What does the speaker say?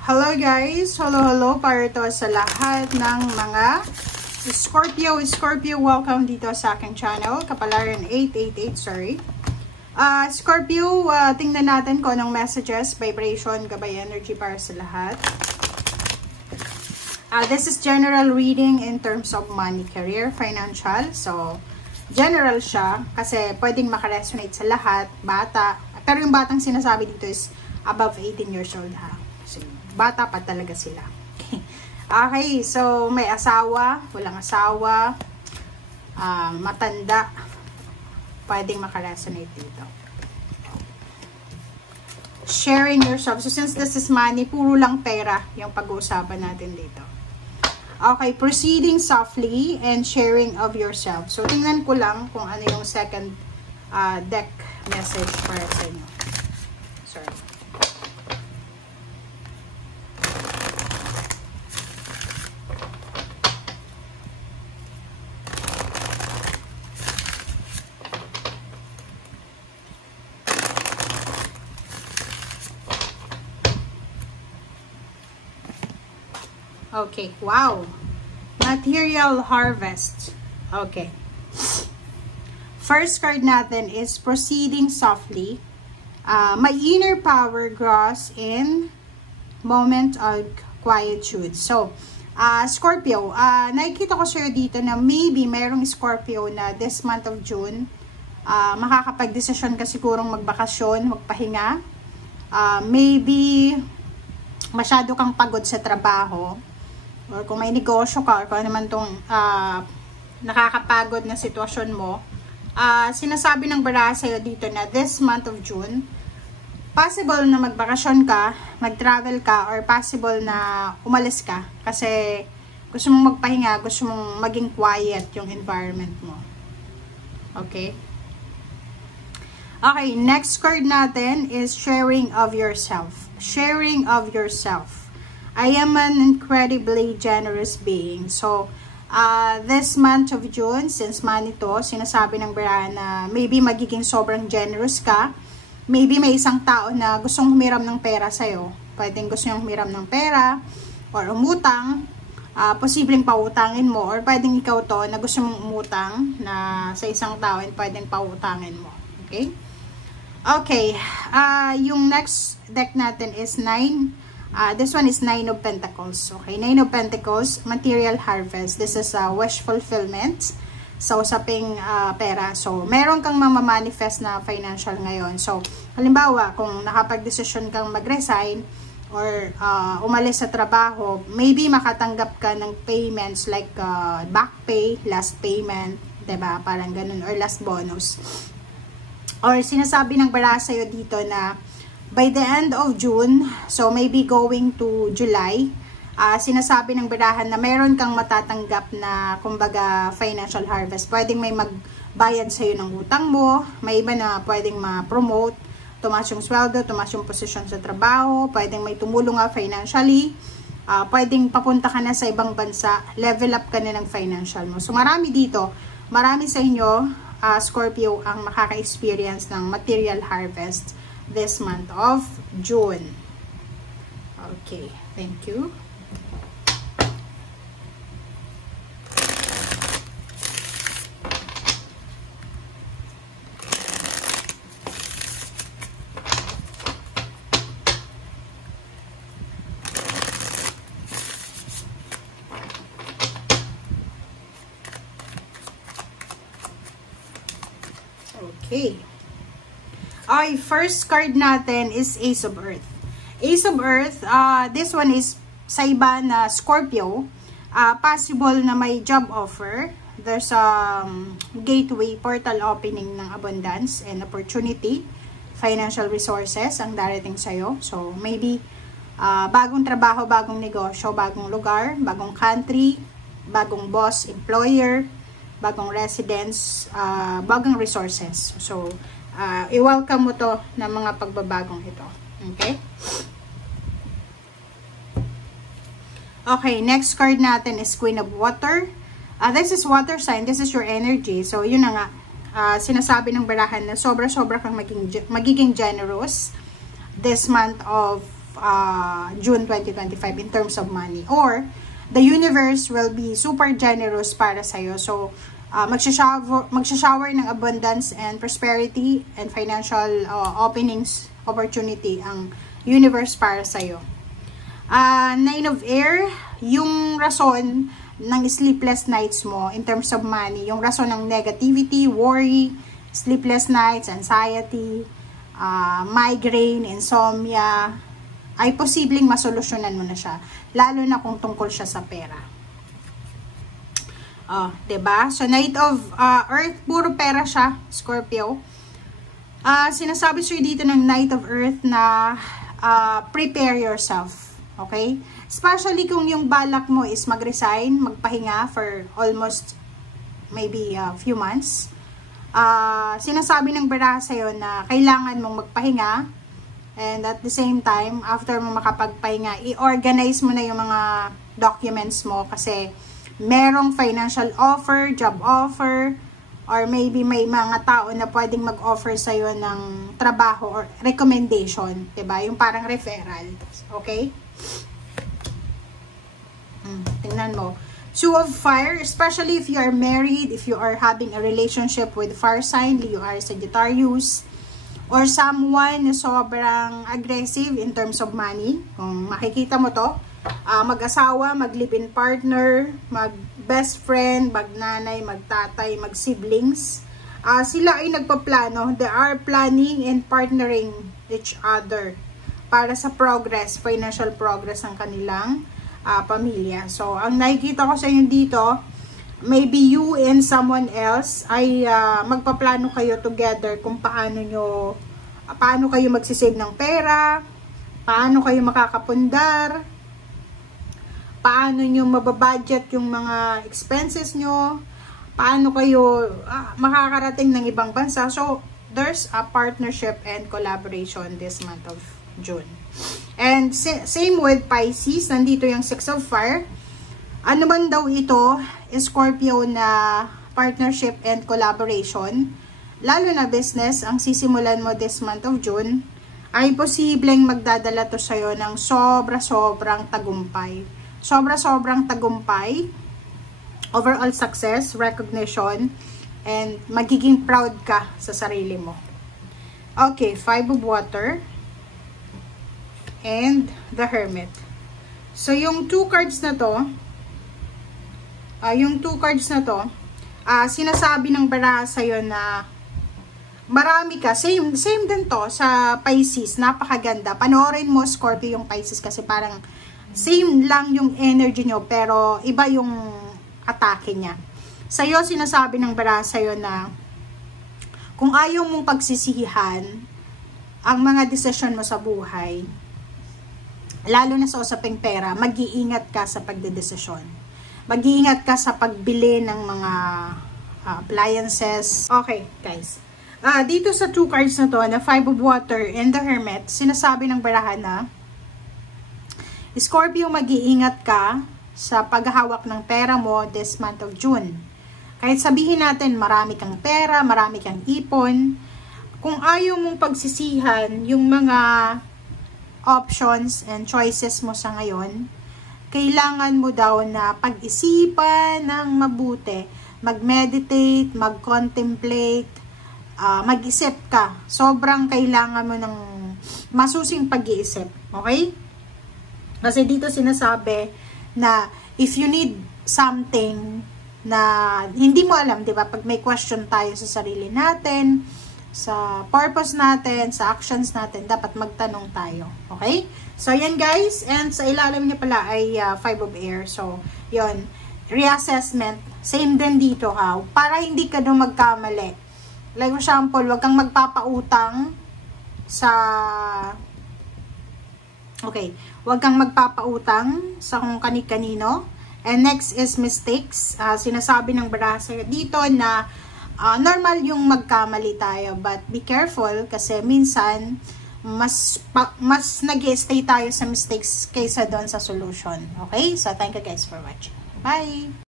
Hello guys! Hello para to sa lahat ng mga Scorpio, welcome dito sa aking channel, Kapalaran 888, sorry. Scorpio, tingnan natin kung anong messages, vibration, gabay energy para sa lahat. This is general reading in terms of money, career, financial. So, general siya kasi pwedeng makaresonate sa lahat, bata. Pero yung batang sinasabi dito is above 18 years old ha. So, bata pa talaga sila. Okay, so may asawa, walang asawa, matanda, pwedeng makaresonate dito. Sharing yourself. So, since this is money, puro lang pera yung pag-uusapan natin dito. Okay, proceeding softly and sharing of yourself. So, tingnan ko lang kung ano yung second deck message para sa inyo. Sorry. Okay, wow. Material harvest. Okay. First card natin is proceeding softly. My inner power grows in moment of quietude. So, Scorpio, nakikita ko sir dito na maybe mayroong Scorpio na this month of June, makakapag-desisyon ka sigurong magbakasyon, magpahinga. Maybe masyado kang pagod sa trabaho. Or kung may negosyo ka, or kung ano man itong nakakapagod na sitwasyon mo, sinasabi ng bara sa'yo dito na this month of June, possible na magbakasyon ka, mag-travel ka, or possible na umalis ka. Kasi gusto mong magpahinga, gusto mong maging quiet yung environment mo. Okay? Okay, next card natin is sharing of yourself. Sharing of yourself. I am an incredibly generous being. So, this month of June, since money to, sinasabi ng bara na maybe magiging sobrang generous ka. Maybe may isang tao na gustong humiram ng pera sa'yo. Pwedeng gusto niyang humiram ng pera or umutang. Posibleng pautangin mo. Or pwedeng ikaw to na gusto mong umutang na sa isang tao and pwedeng pautangin mo. Okay? Okay. Yung next deck natin is 9. This one is 9 of Pentacles. Okay, 9 of Pentacles, material harvest. This is wish fulfillment sa usaping pera. So, meron kang mamamanifest na financial ngayon. So, halimbawa, kung nakapag-desisyon kang mag-resign or umalis sa trabaho, maybe makatanggap ka ng payments like back pay, last payment, diba? Parang ganun, or last bonus. Or sinasabi ng bara sa'yo dito na by the end of June, so maybe going to July, sinasabi ng barahan na meron kang matatanggap na, kumbaga, financial harvest. Pwedeng may magbayad sa'yo ng utang mo, may iba na pwedeng ma-promote, tumaas yung sweldo, tumaas yung posisyon sa trabaho, pwedeng may tumulong nga financially, pwedeng papunta ka na sa ibang bansa, level up ka na ng financial mo. So, marami dito, marami sa inyo, Scorpio, ang makaka-experience ng material harvest this month of June. Okay, thank you. Okay. Okay, first card natin is Ace of Earth. Ace of Earth, this one is sa iba na Scorpio. Possible na may job offer. There's a gateway, portal opening ng abundance and opportunity. Financial resources ang darating sa'yo. So, maybe bagong trabaho, bagong negosyo, bagong lugar, bagong country, bagong boss, employer, bagong residence, bagong resources. So, i-welcome mo to na mga pagbabagong ito. Okay? Okay, next card natin is Queen of Water. This is water sign. This is your energy. So, yun na nga. Sinasabi ng barahan na sobra-sobra kang magiging generous this month of June 2025 in terms of money. Or, the universe will be super generous para sa'yo. So, magsha-shower ng abundance and prosperity and financial openings, opportunity ang universe para sa'yo. Nine of Air, yung rason ng sleepless nights mo in terms of money, yung rason ng negativity, worry, sleepless nights, anxiety, migraine, insomnia, ay posibleng masolusyonan mo na siya. Lalo na kung tungkol siya sa pera. Diba? So, Knight of Earth, puro pera siya, Scorpio. Sinasabi sa'yo dito ng Knight of Earth na prepare yourself. Okay? Especially kung yung balak mo is mag-resign, magpahinga for almost maybe a few months. Sinasabi ng baraha sa'yo na kailangan mong magpahinga, and at the same time, after mo makapagpahinga, i-organize mo na yung mga documents mo kasi merong financial offer, job offer, or maybe may mga tao na pwedeng mag-offer sa'yo ng trabaho or recommendation, diba? Yung parang referral. Okay? Tingnan mo. Two of Fire, especially if you are married, if you are having a relationship with fire sign, you are Sagittarius, or someone na sobrang aggressive in terms of money. Kung makikita mo to, mag-asawa, mag-live-in partner, mag-best friend, mag-nanay, mag-tatay, mag-siblings. Sila ay nagpaplano. They are planning and partnering each other para sa progress, financial progress ng kanilang pamilya. So, ang nakikita ko sa inyo dito, maybe you and someone else ay magpaplano kayo together kung paano kayo magsisave ng pera, paano kayo makakapundar, paano nyo mababudget yung mga expenses nyo, paano kayo makakarating ng ibang bansa. So, there's a partnership and collaboration this month of June. And same with Pisces, nandito yung Six of Fire. Ano man daw ito, Scorpio, na partnership and collaboration, lalo na business, ang sisimulan mo this month of June, ay posibleng magdadala to sa'yo ng sobra-sobrang tagumpay. Sobra-sobrang tagumpay, overall success, recognition, and magiging proud ka sa sarili mo. Okay, Five of Water, and the Hermit. So, yung two cards na to, sinasabi ng baraha sa'yo na marami ka. Same din to sa Pisces. Napakaganda. Panoorin mo, Scorpio, yung Pisces kasi parang same lang yung energy nyo pero iba yung atake niya. Sa'yo, sinasabi ng baraha sa'yo na kung ayaw mong pagsisihan ang mga desisyon mo sa buhay, lalo na sa usaping pera, mag-iingat ka sa pagdedesisyon. Mag-iingat ka sa pagbili ng mga appliances. Okay, guys. Dito sa two cards na to, na Five of Water and the Hermit, sinasabi ng baraha na Scorpio, mag-iingat ka sa paghahawak ng pera mo this month of June. Kahit sabihin natin marami kang pera, marami kang ipon, kung ayaw mong pagsisihan yung mga options and choices mo sa ngayon, kailangan mo daw na pag-isipan ng mabuti, mag-meditate, mag-contemplate, mag-isip ka. Sobrang kailangan mo ng masusing pag-iisip. Okay? Kasi dito sinasabi na if you need something na hindi mo alam, di ba? Pag may question tayo sa sarili natin, sa purpose natin, sa actions natin, dapat magtanong tayo. Okay? So, yan guys. And sa ilalim niya pala ay Five of Air. So, yon, reassessment. Same din dito ha. Para hindi ka doon magkamali. Like for example, wag kang magpapautang sa... Okay. Wag kang magpapautang sa kung kani-kanino. And next is mistakes. Sinasabi ng baraha dito na normal yung magkamali tayo, but be careful kasi minsan mas nag-stay tayo sa mistakes kaysa doon sa solution. Okay? So, thank you guys for watching. Bye!